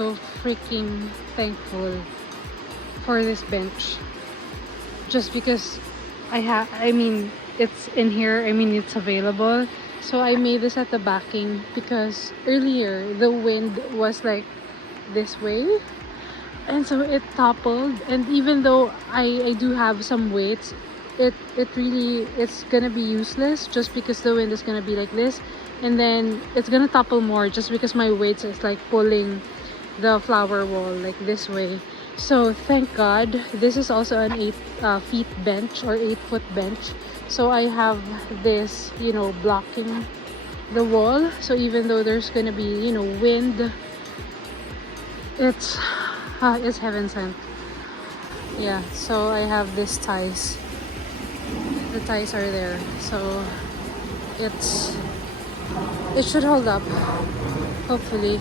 so freaking thankful for this bench. Just because I mean, it's in here, I mean, it's available. So I made this at the backing because earlier the wind was like this way. And so it toppled, and even though I do have some weights, it's gonna be useless just because the wind is gonna be like this, and then it's gonna topple more just because my weights is like pulling the flower wall like this way. So thank God this is also an 8 feet bench or 8-foot bench, so I have this, you know, blocking the wall. So even though there's gonna be, you know, wind, it's heaven sent. Yeah, so I have these ties. The ties are there, so it should hold up, hopefully.